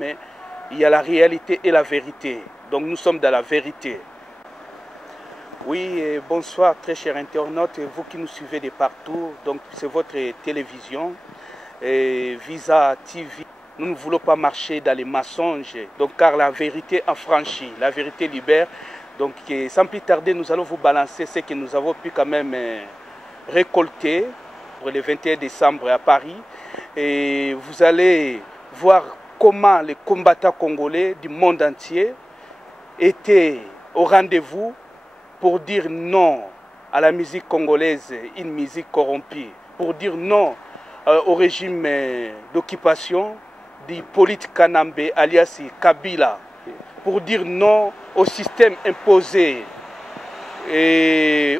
Mais il y a la réalité et la vérité. Donc nous sommes dans la vérité. Oui, bonsoir très chers internautes, vous qui nous suivez de partout. Donc c'est votre télévision, Visa TV. Nous ne voulons pas marcher dans les mensonges, donc, car la vérité affranchit, la vérité libère. Donc sans plus tarder, nous allons vous balancer ce que nous avons pu quand même récolter pour le 21 décembre à Paris. Et vous allez voir comment les combattants congolais du monde entier étaient au rendez-vous pour dire non à la musique congolaise, une musique corrompue, pour dire non au régime d'occupation d'Hippolyte Kanambe alias Kabila, pour dire non au système imposé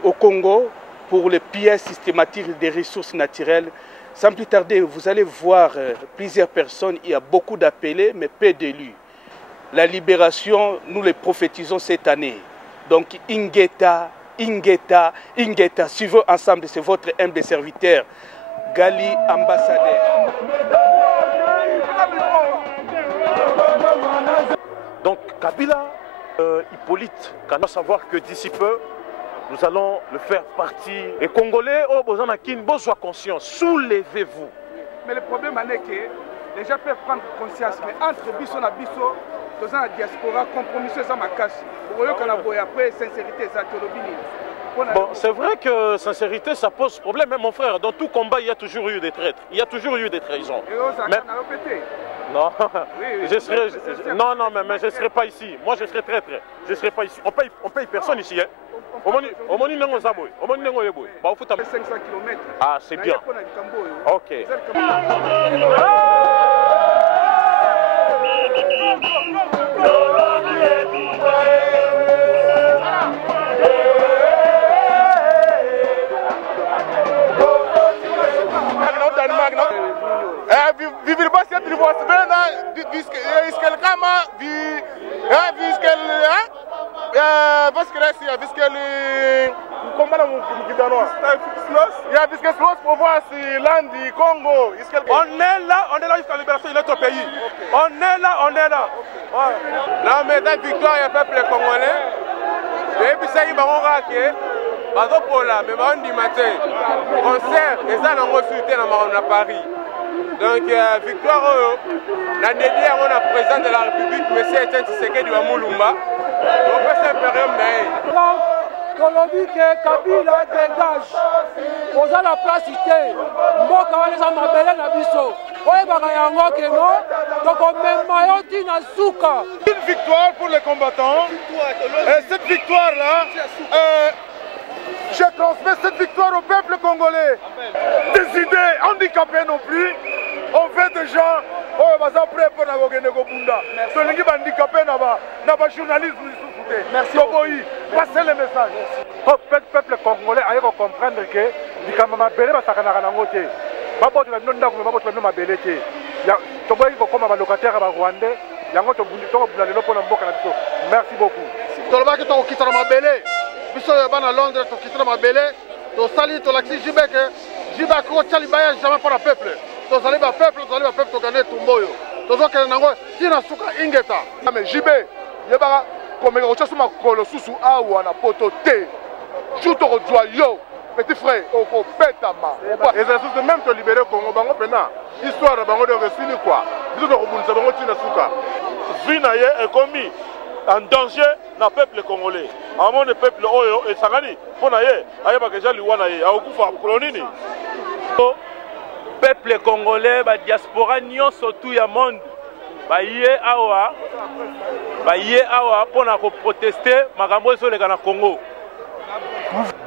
au Congo pour le pillage systématique des ressources naturelles. Sans plus tarder, vous allez voir plusieurs personnes, il y a beaucoup d'appelés, mais peu d'élus. La libération, nous les prophétisons cette année. Donc, Ingeta, Ingeta, Ingeta, suivons ensemble, c'est votre humble serviteur, Gali ambassadeur. Donc, Kabila, Hippolyte, quand on va savoir que d'ici peu, nous allons le faire partie. Les Congolais, oh, Bozanakin, bon, soyez conscients, soulevez-vous. Mais le problème est que les gens peuvent prendre conscience, mais entre Bisso et Bisso, dans la diaspora, compromisser ça ma casse. Après, sincérité, ça Bon, c'est vrai que sincérité, ça pose problème, mais mon frère, dans tout combat, il y a toujours eu des traîtres. Il y a toujours eu des trahisons. Mais... Non, oui, je serai, non, mais je ne serai pas ici. Moi, je serai traître. Je ne serai pas ici. On paye personne ici. Hein. Au moni nengo zaboy. Au moni nengo yeboy. Bah, 500 km. Ah, c'est bien. Ok. Vive le basket, vive le basket, on est là jusqu'à la libération de notre pays. On est là. Ouais. Non, mais dans victoire, il y a peuple congolais. Et puis ça, il va en Bazopola, mais on dit matin, concert, et ça, on a reçu à Paris. Donc, victoire, la dernière, on a président de la République, M. Etienne Tshisekedi de Moulumba. On peut s'impérium, mais. Donc, Colombie que Kabila dégage. Posa la place ici. Mboka wana eza mabele na biso. Oyebaka yango ke no. Donc, on met Mayoti na souka. Une victoire pour les combattants. Et cette victoire-là, je transmets cette victoire au peuple congolais. Des idées handicapées non plus. On veut des gens qui sont prêts pour nous bunda. Ceux qui sont handicapés dans le journalisme. Merci beaucoup. Passez le message. Le peuple congolais a comprendre que les Kamama Bélé va s'arranger dans le côté. Merci beaucoup. Biso bana Londres to kitana mabele to sali to laxi jibeke jiba ko chali baya jamais pour le peuple to sali ba peuple to gagner tumboyo to zo kena nango tina suka ingeta mais jibe yeba komeka ko tsuma kolo susu awa na poto te chuto ko jwa yo petit frère o petama et ça c'est même te libérer Congo bango pena histoire bango de resini quoi biso to kubunza bango tina suka vina ye est commis en danger dans le peuple congolais. À mon peuple oyo et sangani pour naye ayeba keja liwana ye akufa kolonini. Peuple congolais ba diaspora nyonso tout ya monde ba yé awa pour na ko protester makambo so le kana Congo.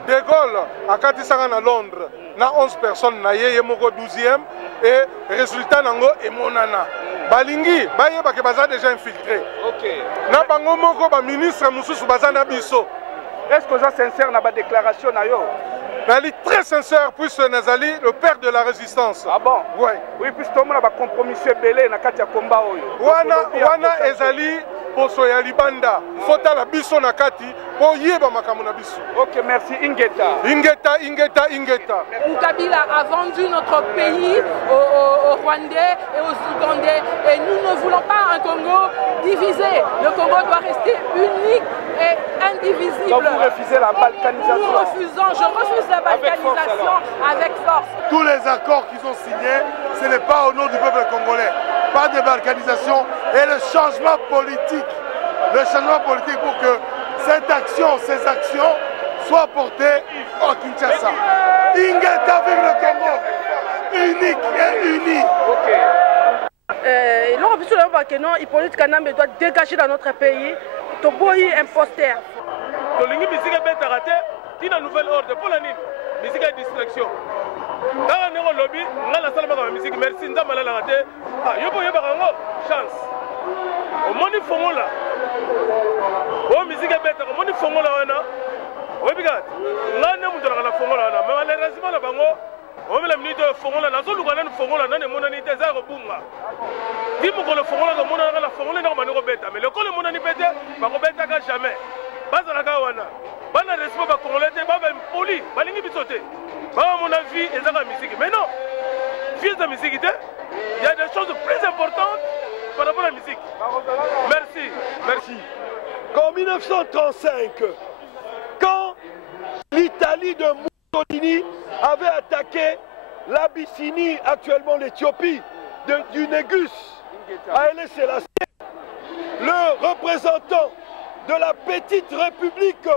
De Gaulle a katisanga na Londres na 11 personnes na ye moko 12e et résultat nango emonana. Balingi bayeba ke baza déjà infiltré. OK. Na bango moko ba ministre mususu baza na biso. Est-ce que vous êtes sincère dans la déclaration na yo? Elle est très sincère puisque Nazali le père de la résistance. Ah bon? Ouais. Oui, puisque tout le monde a compromis belé na kati ya combat oyo. Wana ezali poso ya libanda fota la biso na kati po yeba makambo na biso. Ok, merci. Ingeta. Ingeta. Kabila a vendu notre pays aux Rwandais et aux Ougandais et nous ne voulons pas un Congo divisé. Le Congo doit rester unique et indivisible. Donc vous refusez la balkanisation? Je refuse la balkanisation avec force. Tous les accords qu'ils ont signés, ce n'est pas au nom du peuple congolais. Pas de balkanisation et le changement politique. Le changement politique pour que cette action, ces actions soient portées au Kinshasa. Ingeta avec le Congo, unique et uni. Et l'on a vu que non, Hippolyte Kanambe doit dégager dans notre pays. Toboyi imposteur. Tolingi musique est raté, une nouvelle ordre pour la nuit. Musique de distraction. Dans un lobby, on a la salle de musique. Merci, nous avons la raté. Ah, yobo yobarango, chance. Au monde du fongo là. Au musique est bête, au monde du fongo là, on a. Oui, regarde. On a un fongo là, mais malheureusement la bango. On met la minute de fongo là, la zone où on a un fongo là, on a une monanité zéro bunga. Dis-moi que le fongo là, on a la fongo là, on a une bête. Mais le col de monanité, on ne bête jamais. Bazalaka wana. Bana respect ba congolais, ba poli, balingi bisote. Ba mon avis, et la musique. Mais non. Fils de musique, il y a des choses plus importantes par rapport à la musique. Merci. Merci. Qu'en 1935, quand l'Italie de Mussolini avait attaqué l'Abyssinie, actuellement l'Éthiopie, du Négus, Haïlé Sélassié, le représentant de la petite république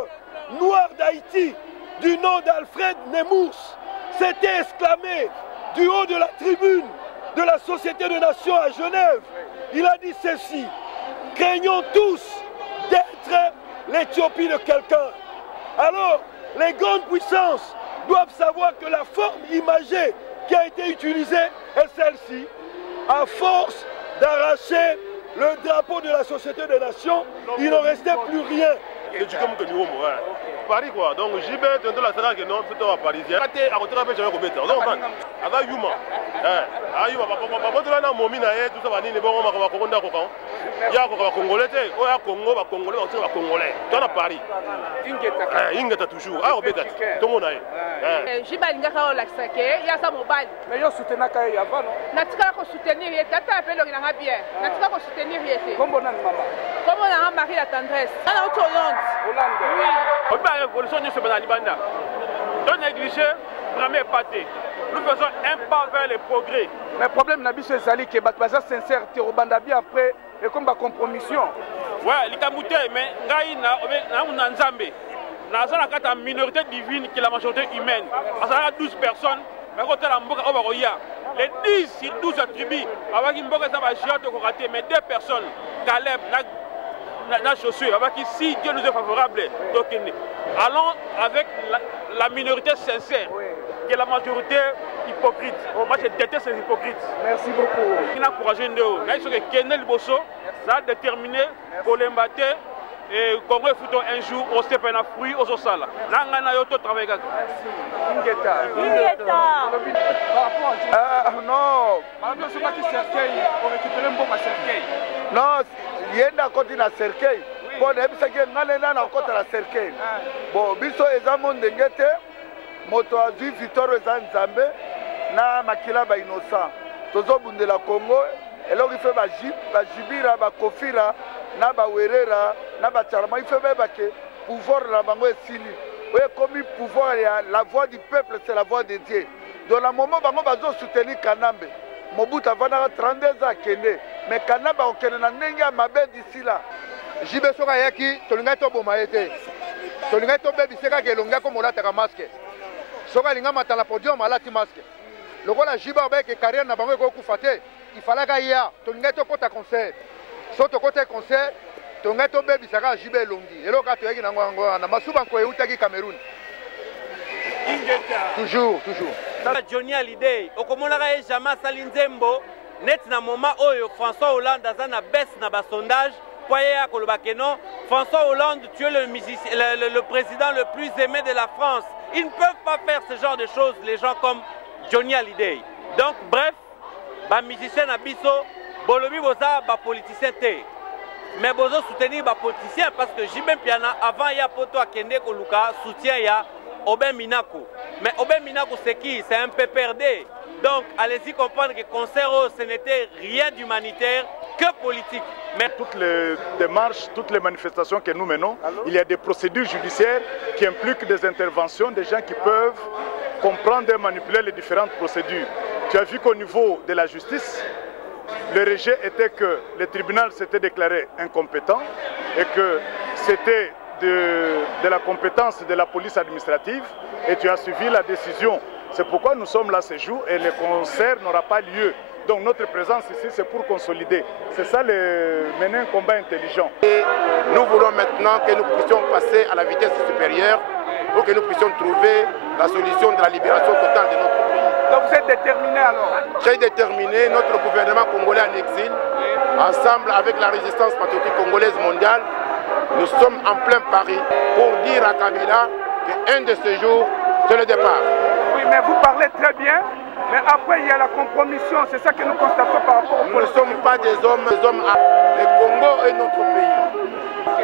noire d'Haïti, du nom d'Alfred Nemours, s'était exclamé du haut de la tribune de la Société des Nations à Genève. Il a dit ceci: craignons tous d'être l'Éthiopie de quelqu'un. Alors, les grandes puissances doivent savoir que la forme imagée qui a été utilisée est celle-ci. À force d'arracher le drapeau de la Société des Nations, il ne restait plus rien. Paris quoi, donc JB, tu as la salle que non, c'est un parisien. Tu as un peu de commettre, non, avec Yuma. Yuma, papa, tu as un moment, tout ça va venir, bon, on va comprendre quoi. Il y a un Congolais, il y a un Congolais, il y a un Congolais. Tu es à Paris. Ingeta toujours. Ah, on peut être. Tout le monde est. JB, il y a un laxaké, il y a ça mobile. Mais il soutient quand il y a avant, non? Natika ko soutenir, il y a un appel au Ghana bien. Natika ko soutenir, il y a. Comment on a maman? Comment on a Marie la tendresse? On a autre Hollande. Hollande. Oui. On peut aller pour le son de ce Libanda. Donc négligé, premier pâté. Nous faisons un pas vers les progrès. Mais le problème, c'est que les gens sincères, après, et comme la compromission. Oui, les Kamouté, mais il y a une minorité divine qui est la majorité humaine. Il y a 12 personnes, les 10 sur 12 attributs, mais 2 personnes, Caleb, si Dieu nous est favorable, donc allons avec la minorité sincère, qui est la majorité hypocrite. Moi je déteste les hypocrites. Merci beaucoup. Il a encouragé nous. Il faut que Kenel Bosso, ça a déterminé pour les mater. Et Congo foutons un jour, on s'est fait un fruit aux osala. Nangana yoto travail. Ingeta. Non. On récupère un bon cercueil. Non, il y a un côté de cercueil. Bon, il y a un côté de cercueil. Bon, biso ezamo ndengete, moto azui Victor Nzambe na makila ba innocent. Tozo bundela Congo, eloko ife ba jibira ba kofira na ba werera na ba charama ife ba ke pouvoir na bango esili. Oui, comme pouvoir la voix du peuple c'est la voix de Dieu. Dans le moment bango bazo soutenir Kanambe. Mobutu avana 32 ans kende, mais Kanambe okende na ndenge ya mabe d'ici là. Jibe soka yaki tolinga to boma ete. Tolinga to bebi seka ke longa ko molata ka masque. Soka linga matala podium alati masque. Lokola jiba ba ke carrière na bango ko kufate, il fallait ka ya tolinga to kota concert. So to kota concert, tolinga to bebi seka jibe longi. Eloka to yaki na ngwa na masuba ko eutaki Cameroun. Toujours. Johnny Hallyday, okomonaka jamais Salinzembo, net na moment oyo François Hollande a na baisse na ba sondage. François Hollande, tu es le président le plus aimé de la France. Ils ne peuvent pas faire ce genre de choses, les gens comme Johnny Hallyday. Donc, bref, les musiciens Nabiso, Bolobi Boza, les politiciens T. mais bozo soutenir les politiciens parce que Jibé Piana, avant il y a poto à Kende Koluka, soutien il y a Oben Minako. Mais Oben Minako c'est qui? C'est un PPRD. Donc allez-y comprendre que concert, ce n'était rien d'humanitaire que politique. Mais toutes les démarches, toutes les manifestations que nous menons, il y a des procédures judiciaires qui impliquent des interventions, des gens qui peuvent comprendre et manipuler les différentes procédures. Tu as vu qu'au niveau de la justice, le rejet était que le tribunal s'était déclaré incompétent et que c'était de la compétence de la police administrative et tu as suivi la décision. C'est pourquoi nous sommes là ce jour et le concert n'aura pas lieu. Donc notre présence ici, c'est pour consolider. C'est ça, mener un combat intelligent. Et nous voulons maintenant que nous puissions passer à la vitesse supérieure pour que nous puissions trouver la solution de la libération totale de notre pays. Donc vous êtes déterminé alors? Très déterminé, notre gouvernement congolais en exil, ensemble avec la résistance patriotique congolaise mondiale, nous sommes en plein Paris pour dire à Kabila qu'un de ces jours, c'est le départ. Oui, mais vous parlez très bien, mais après il y a la compromission, c'est ça que nous constatons par rapport au... Nous ne sommes pas des hommes à... Le Congo est notre pays.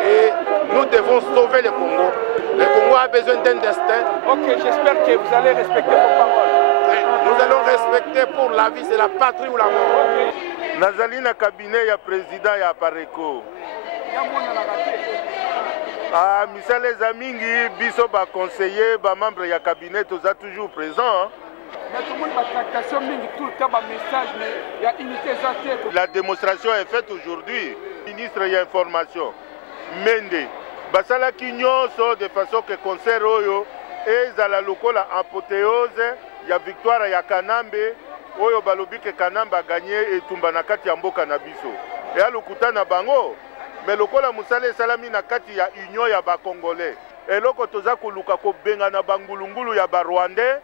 Et nous devons sauver le Congo. Le Congo a besoin d'un destin. Ok, j'espère que vous allez respecter vos paroles. Nous allons respecter pour la vie, c'est la patrie ou la mort. Okay. Nazali na cabinet ya président ya Pareko. Ah, misala eza mingi biso ba conseiller ba membre ya cabinet toza toujours présent. La démonstration est faite aujourd'hui. Ministre ya information Mende basala kinyoso de façon que concert oyo ezala lokola apothéose ya victoire ya Kanambe oyo balobi ke Kanambe a gagné etumba na kati ya mboka na biso e alukuta na bango mais lokola musala esalami na kati ya union ya ba congolais eloko toza koluka ko benga na bangulungulu ya ba rwandais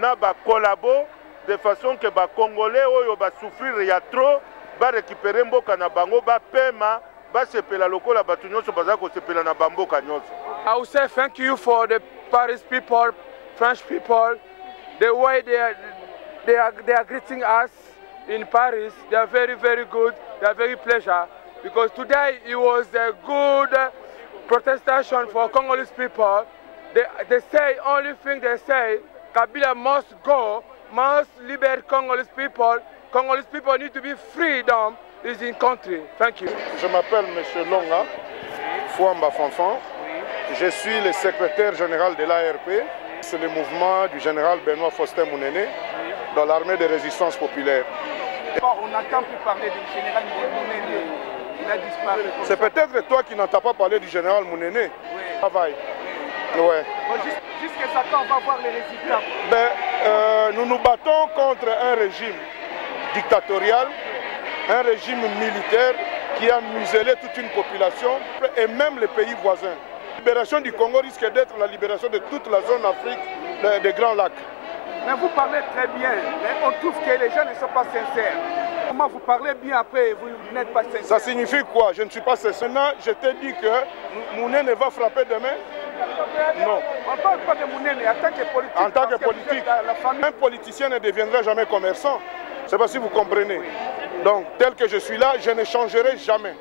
na ba collabo de façon que ba congolais oyo ba souffrir ya trop ba récupérer mboka na bango ba pema ba sepela lokola batu nyonso baza ko sepela na bamboka nyonso. I will say thank you for the Paris people, French people, the way they are greeting us in Paris. They are very, very good. They are very pleasure because today it was a good protestation for Congolese people. They say only thing they say, Kabila must go, must liberate Congolese people. Congolese people need to be freedom is in country. Thank you. Je m'appelle M. Longa, Fouamba Fanfan. Je suis le secrétaire général de l'ARP. C'est le mouvement du général Benoît Faustin Mounene dans l'armée de résistance populaire. On n'entend plus parler du général Mounene. Il a disparu. C'est peut-être toi qui n'entends pas parler du général Mounene. Oui. Travail. Oui. Ouais. Bon, jusqu'à ça, quand on va voir les résultats. Nous nous battons contre un régime dictatorial, un régime militaire qui a muselé toute une population et même les pays voisins. La libération du Congo risque d'être la libération de toute la zone Afrique des Grands Lacs. Mais vous parlez très bien, mais on trouve que les gens ne sont pas sincères. Comment vous parlez bien après, vous n'êtes pas sincère? Ça signifie quoi? Je ne suis pas sincère. Je t'ai dit que Mounene va frapper demain? Non. On ne parle pas de Mounene en tant que politique. En tant que politique, un politicien ne deviendra jamais commerçant. Je ne sais pas si vous comprenez. Donc, tel que je suis là, je ne changerai jamais.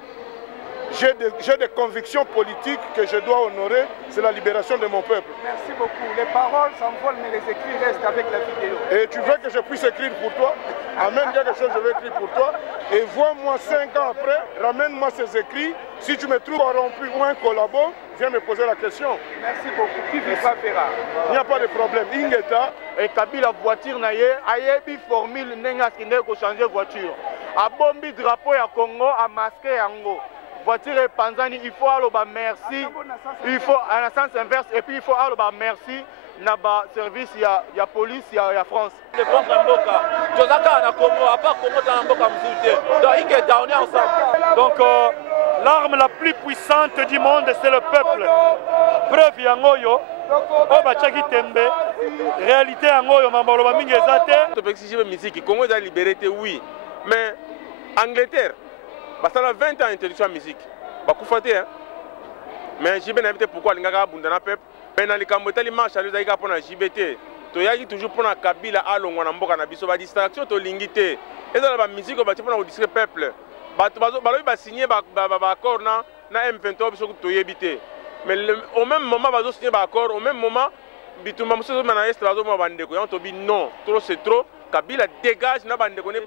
J'ai des convictions politiques que je dois honorer, c'est la libération de mon peuple. Merci beaucoup. Les paroles s'envolent, mais les écrits restent avec la vidéo. Et tu veux que je puisse écrire pour toi? Amène quelque chose, je vais écrire pour toi. Et vois-moi 5 ans après, ramène-moi ces écrits. Si tu me trouves corrompu ou un collabo, viens me poser la question. Merci beaucoup. Qui vivra verra. Il n'y a pas de problème. Ingeta. Et Kabila voiture na ye, ayebi formule nenga kinde ko changer voiture. A bombi drapeau ya Congo, a masqué yango. Voiture et panzani, il faut aloba merci. Il faut en sens inverse et puis il faut aloba merci na ba service ya police ya France. Le contre Mboka. Josaka na Congo, à part Congo dans Mboka Mzouté. Donc il est on est ensemble. Donc l'arme la plus puissante du monde c'est le peuple. Preuve yangoyo. Oba chaki tembe. Réalité yangoyo mambalo ba mingi ezate. To exige musique Congo a libéré oui. Mais Angleterre parce que 20 ans d'interdiction de musique. Mais JB n'a pas pourquoi les gens ont peuple. Mais dans les camboutels, ils marchent à l'usage pour la JBT. Tu as toujours pour la Kabila à l'ongwana mboka na biso ba distraction to lingité. Et dans la musique on va pour la distraire peuple. balobi basigné baaccord na M23 biso toyebi te. Mais au même moment bazosigné baaccord, au même moment bitumba mosusu na est bazomona bandeko yango tobi non, trop c'est trop. Kabila dégage na bandeko ne